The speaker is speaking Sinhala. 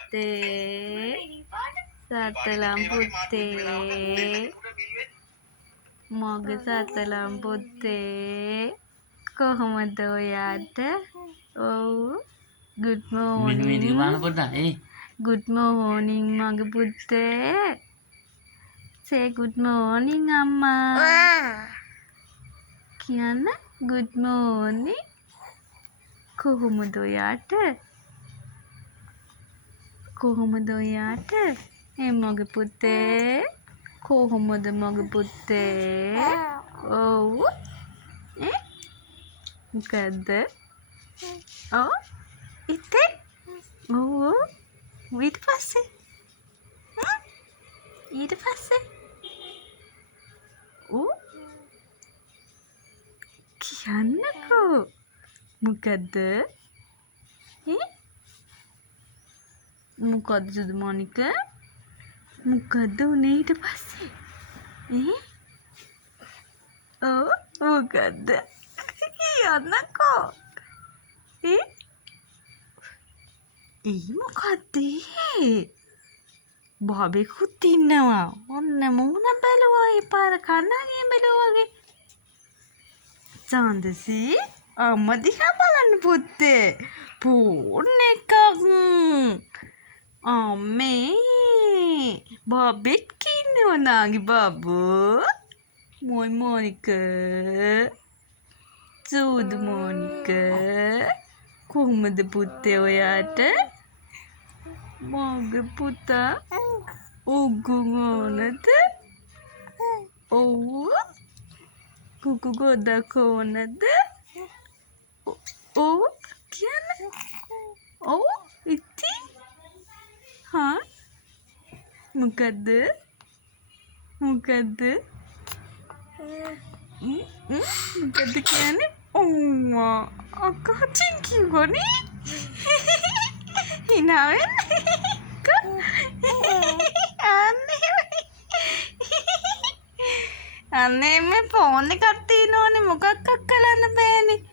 පුත්තේ සතලම් පුත්තේ මගේ සතලම් පුත්තේ කොහොමද ඔයාට ඔව් good morning good morning මගේ පුත්තේ say good morning අම්මා කියන්න good morning කොහොමද ඔයාට මගේ පුතේ කොහොමද මගේ පුතේ ඔව් මොකද්ද ඔව් ඉතින් ඔව් ඊට පස්සේ ඔව් කියන්නකෝ මොකද්ද මොකද්ද සුදු මොනික මොකද්ද උනේ ඊට පස්සේ ඔව් මොකද්ද කියන්නකෝ මොකද්ද බබෙකුත් ඉන්නවා ඔන්න මූණ බැලුවා ඒ පාර කණ්ණාඩියෙන් බැලුවා වගේ චන්දසී අම්මා දිහා බලන්න පුත්තේ ෆෝන් එකක් අම්මේ බබෙක් ඉන්නවා නාගේ බබෝ මොයි මොනික සුදු මොනික කොහොමද පුත්තේ ඔයාට මගේ පුතා උගුන් ඕනද ඔව් කුකු ගොඩක් ඕනද ඔව් කියන්න ඔව් ඉතින් හා මොකද්ද කියන්නේ ඔම්මා අක්කා කිව්වනේ හිනාවෙන් අන්නේ මේ ෆෝන් එකක් තියෙනවනේ මොකක් කරන්න බෑනේ